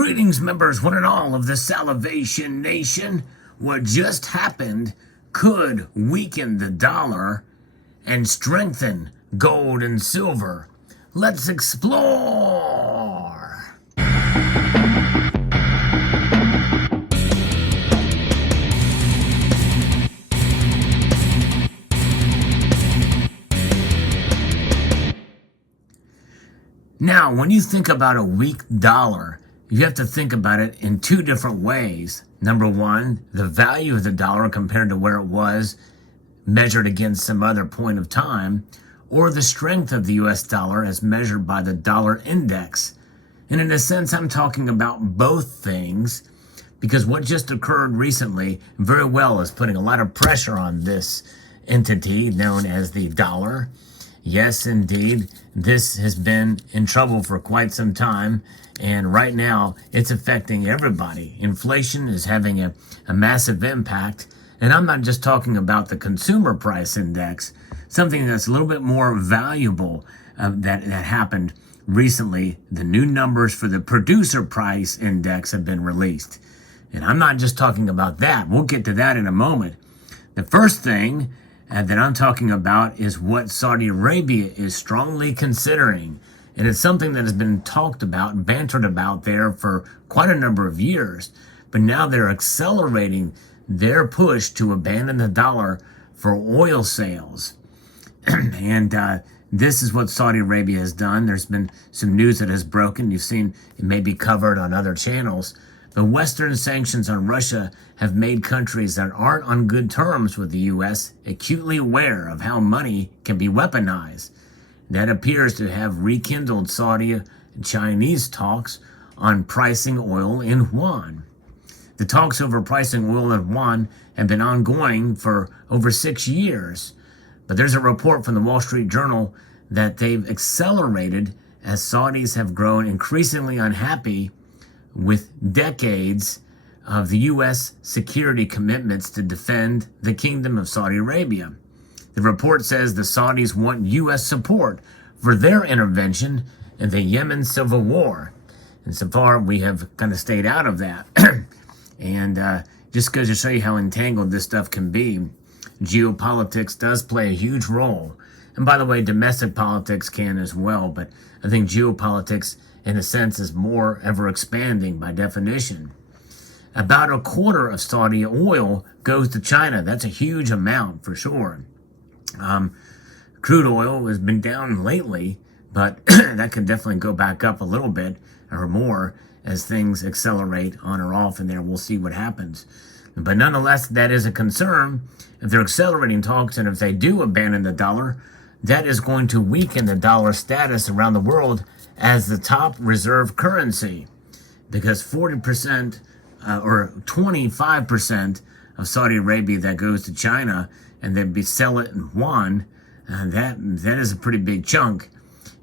Greetings, members, one and all of the Salivation Nation. What just happened could weaken the dollar and strengthen gold and silver. Let's explore. Now, when you think about a weak dollar, you have to think about it in two different ways. Number one, the value of the dollar compared to where it was measured against some other point of time, or the strength of the US dollar as measured by the dollar index. And in a sense, I'm talking about both things because what just occurred recently very well is putting a lot of pressure on this entity known as the dollar. Yes, indeed, this has been in trouble for quite some time, and right now it's affecting everybody. Inflation is having a massive impact, and I'm not just talking about the consumer price index, something that's a little bit more valuable that happened recently. The new numbers for the producer price index have been released, and I'm not just talking about that. We'll get to that in a moment. The first thing that I'm talking about is what Saudi Arabia is strongly considering. And it's something that has been talked about, bantered about there for quite a number of years. But now they're accelerating their push to abandon the dollar for oil sales. And this is what Saudi Arabia has done. There's been some news that has broken. You've seen it may be covered on other channels. The Western sanctions on Russia have made countries that aren't on good terms with the U.S. acutely aware of how money can be weaponized. That appears to have rekindled Saudi and Chinese talks on pricing oil in yuan. The talks over pricing oil in yuan have been ongoing for over 6 years. But there's a report from the Wall Street Journal that they've accelerated as Saudis have grown increasingly unhappy with decades of the U.S. security commitments to defend the Kingdom of Saudi Arabia. The report says the Saudis want U.S. support for their intervention in the Yemen civil war. And so far, we have kind of stayed out of that. And just goes to show you how entangled this stuff can be. Geopolitics does play a huge role. And by the way, domestic politics can as well. But I think geopolitics, in a sense, is more ever expanding by definition. About a quarter of Saudi oil goes to China. That's a huge amount for sure. Crude oil has been down lately, but that can definitely go back up a little bit or more as things accelerate on or off in there. We'll see what happens. But nonetheless, that is a concern. If they're accelerating talks and if they do abandon the dollar, that is going to weaken the dollar status around the world as the top reserve currency, because 40% or 25% of Saudi Arabia that goes to China and then sell it in yuan, that is a pretty big chunk.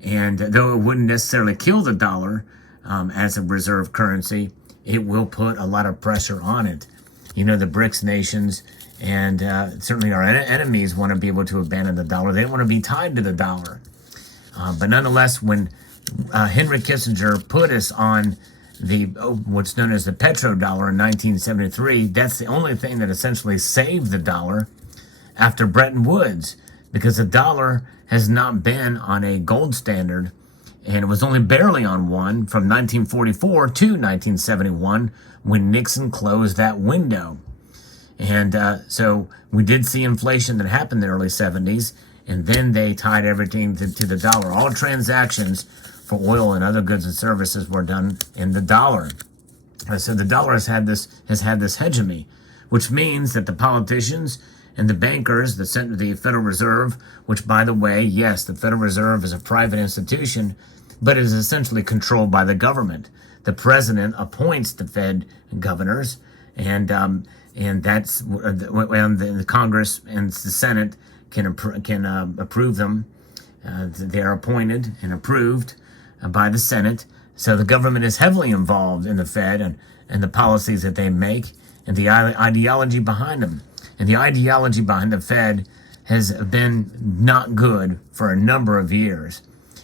And though it wouldn't necessarily kill the dollar as a reserve currency, it will put a lot of pressure on it. You know, the BRICS nations and certainly our enemies want to be able to abandon the dollar. They don't want to be tied to the dollar. But nonetheless, when Henry Kissinger put us on the what's known as the petrodollar in 1973, that's the only thing that essentially saved the dollar after Bretton Woods, because the dollar has not been on a gold standard, and it was only barely on one from 1944 to 1971 when Nixon closed that window. And so we did see inflation that happened in the early 70s, and then they tied everything to the dollar. All transactions for oil and other goods and services were done in the dollar. So the dollar has had this hegemony, which means that the politicians and the bankers, the Federal Reserve, which, by the way, yes, the Federal Reserve is a private institution, but it is essentially controlled by the government. The president appoints the Fed governors, and that's when the Congress and the Senate can approve them. They are appointed and approved by the Senate. So the government is heavily involved in the Fed and the policies that they make and the ideology behind them. And the ideology behind the Fed has been not good for a number of years.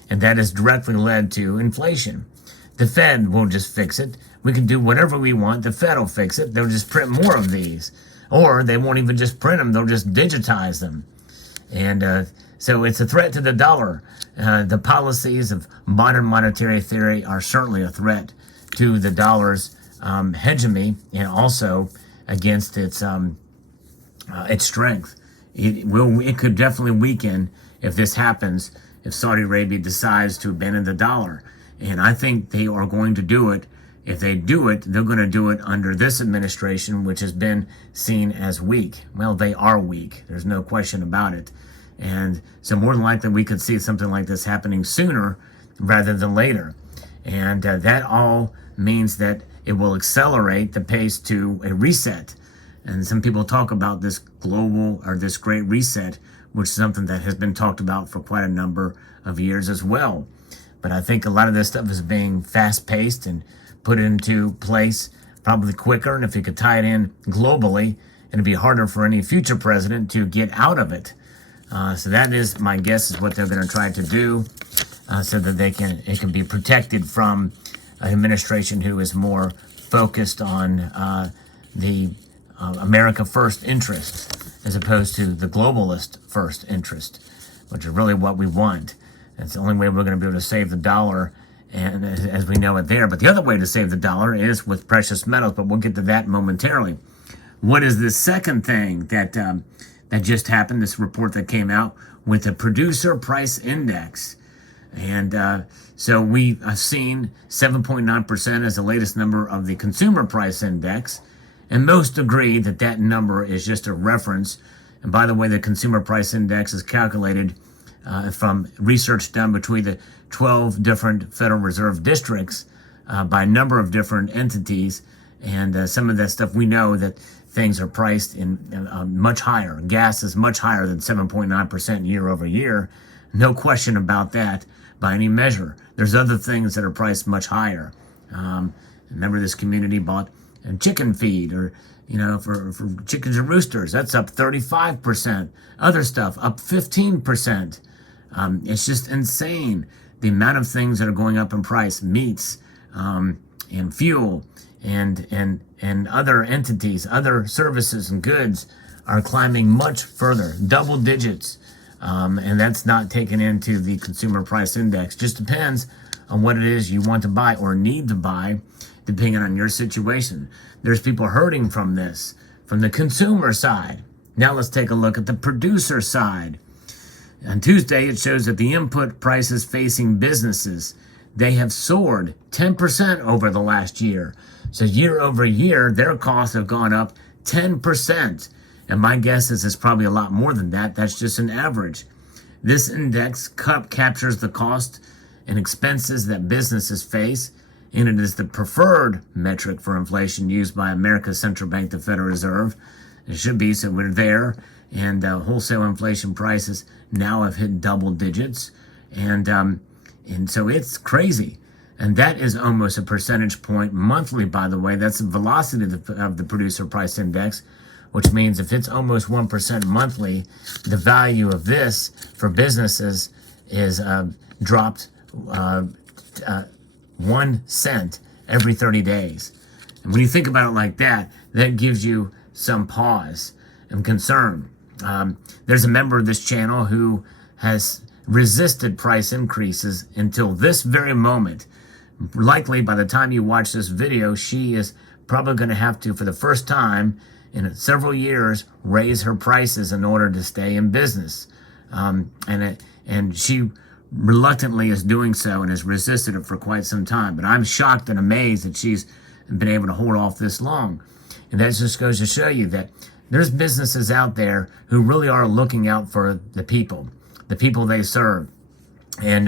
And that has directly led to inflation. the Fed will just fix it. We can do whatever we want. The Fed will fix it. They'll just print more of these. Or they won't even just print them. They'll just digitize them. And so it's a threat to the dollar. The policies of modern monetary theory are certainly a threat to the dollar's hegemony, and also against its strength. It could definitely weaken if this happens, if Saudi Arabia decides to abandon the dollar. And I think they are going to do it. If they do it, they're going to do it under this administration, which has been seen as weak. Well, they are weak. There's no question about it. And so more than likely we could see something like this happening sooner rather than later. And that all means that it will accelerate the pace to a reset. And some people talk about this global or this great reset, which is something that has been talked about for quite a number of years as well. But I think a lot of this stuff is being fast-paced and put into place probably quicker. And if you could tie it in globally, it'd be harder for any future president to get out of it. So that is my guess is what they're going to try to do, so that it can be protected from an administration who is more focused on the America first interest as opposed to the globalist first interest, which is really what we want. That's the only way we're going to be able to save the dollar, and as we know it there. But the other way to save the dollar is with precious metals, but we'll get to that momentarily. What is the second thing that just happened, this report that came out with the producer price index? And so we have seen 7.9% as the latest number of the consumer price index. And most agree that that number is just a reference. And by the way, the consumer price index is calculated from research done between the 12 different Federal Reserve districts by a number of different entities. And some of that stuff, we know that things are priced in much higher. Gas is much higher than 7.9% year over year. No question about that by any measure. There's other things that are priced much higher. Remember, this community bought chicken feed, or for chickens and roosters. That's up 35%. Other stuff up 15%. It's just insane the amount of things that are going up in price. Meats, and fuel, and other entities, other services and goods are climbing much further, double digits. And that's not taken into the consumer price index. Just depends on what it is you want to buy or need to buy, depending on your situation. There's people hurting from this, from the consumer side. Now let's take a look at the producer side. On Tuesday, it shows that the input prices facing businesses, they have soared 10% over the last year. So year over year, their costs have gone up 10%. And my guess is it's probably a lot more than that. That's just an average. This index captures the cost and expenses that businesses face, and it is the preferred metric for inflation used by America's central bank, the Federal Reserve. It should be, so we're there. And wholesale inflation prices now have hit double digits. And so it's crazy. And that is almost a percentage point monthly, by the way. That's the velocity of the producer price index, which means if it's almost 1% monthly, the value of this for businesses is dropped 1 cent every 30 days. And when you think about it like that, that gives you some pause and concern. There's a member of this channel who has resisted price increases until this very moment. Likely by the time you watch this video, she is probably going to have to, for the first time in several years, raise her prices in order to stay in business. And she reluctantly is doing so and has resisted it for quite some time. But I'm shocked and amazed that she's been able to hold off this long. And that just goes to show you that there's businesses out there who really are looking out for the people they serve. And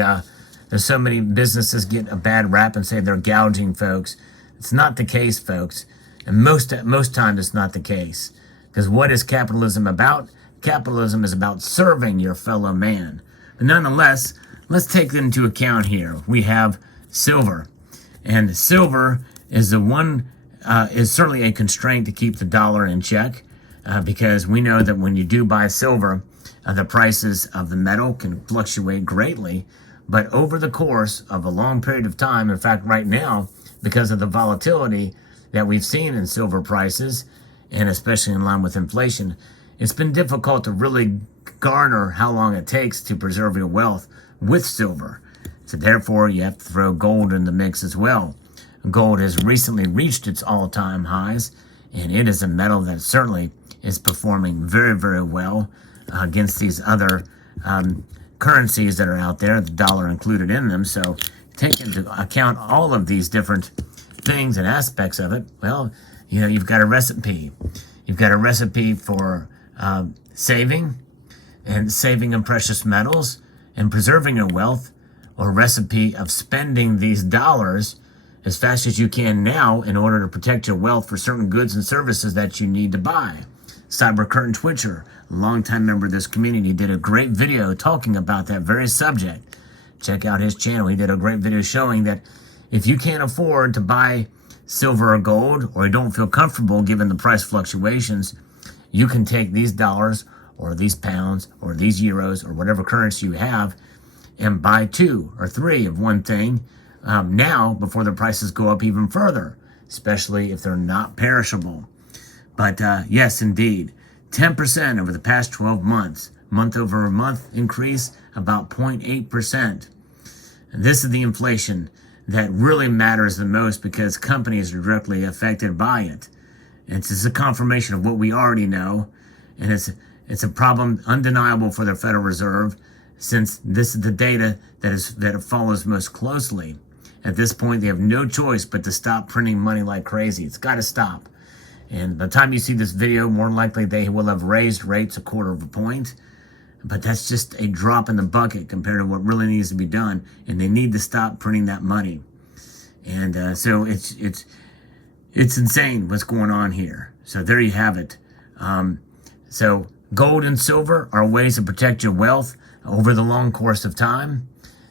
there's so many businesses get a bad rap and say they're gouging folks. It's not the case, folks. And most times it's not the case. Because what is capitalism about? Capitalism is about serving your fellow man. But nonetheless, let's take into account here. We have silver. And silver is is certainly a constraint to keep the dollar in check. Because we know that when you do buy silver, the prices of the metal can fluctuate greatly. But over the course of a long period of time, in fact, right now, because of the volatility that we've seen in silver prices, and especially in line with inflation, it's been difficult to really garner how long it takes to preserve your wealth with silver. So therefore, you have to throw gold in the mix as well. Gold has recently reached its all-time highs, and it is a metal that certainly is performing very, very well against these other currencies that are out there, the dollar included in them. So take into account all of these different things and aspects of it. Well, you know, you've got a recipe. You've got a recipe for saving in precious metals and preserving your wealth, or a recipe of spending these dollars as fast as you can now in order to protect your wealth for certain goods and services that you need to buy. Cyber Curtain Twitcher, a longtime member of this community, did a great video talking about that very subject. Check out his channel. He did a great video showing that if you can't afford to buy silver or gold, or you don't feel comfortable given the price fluctuations, you can take these dollars or these pounds or these euros or whatever currency you have and buy 2 or 3 of one thing now before the prices go up even further, especially if they're not perishable. But yes, indeed, 10% over the past 12 months, month over month increase, about 0.8%. And this is the inflation that really matters the most because companies are directly affected by it. And it's just a confirmation of what we already know. And it's a problem undeniable for the Federal Reserve, since this is the data that it follows most closely. At this point, they have no choice but to stop printing money like crazy. It's got to stop. And by the time you see this video, more than likely they will have raised rates 1/4 point. But that's just a drop in the bucket compared to what really needs to be done. And they need to stop printing that money. And so it's insane what's going on here. So there you have it. So gold and silver are ways to protect your wealth over the long course of time.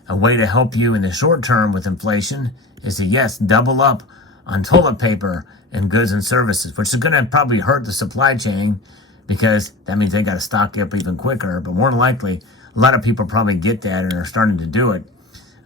A way to help you in the short term with inflation is to, yes, double up on toilet paper and goods and services, which is going to probably hurt the supply chain because that means they got to stock up even quicker. But more than likely, a lot of people probably get that and are starting to do it.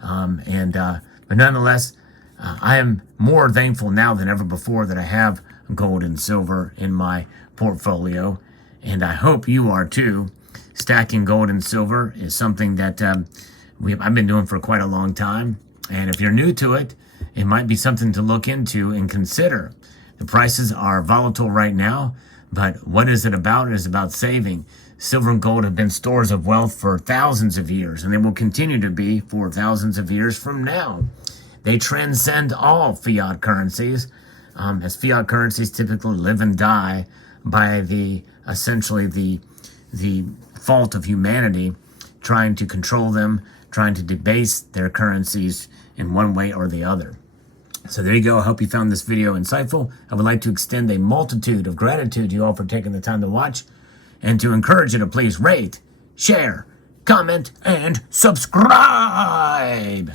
But nonetheless, I am more thankful now than ever before that I have gold and silver in my portfolio. And I hope you are too. Stacking gold and silver is something that I've been doing for quite a long time. And if you're new to it, it might be something to look into and consider. The prices are volatile right now, but what is it about? It is about saving. Silver and gold have been stores of wealth for thousands of years, and they will continue to be for thousands of years from now. They transcend all fiat currencies, as fiat currencies typically live and die by essentially the fault of humanity trying to control them, trying to debase their currencies in one way or the other. So there you go. I hope you found this video insightful. I would like to extend a multitude of gratitude to you all for taking the time to watch, and to encourage you to please rate, share, comment, and subscribe.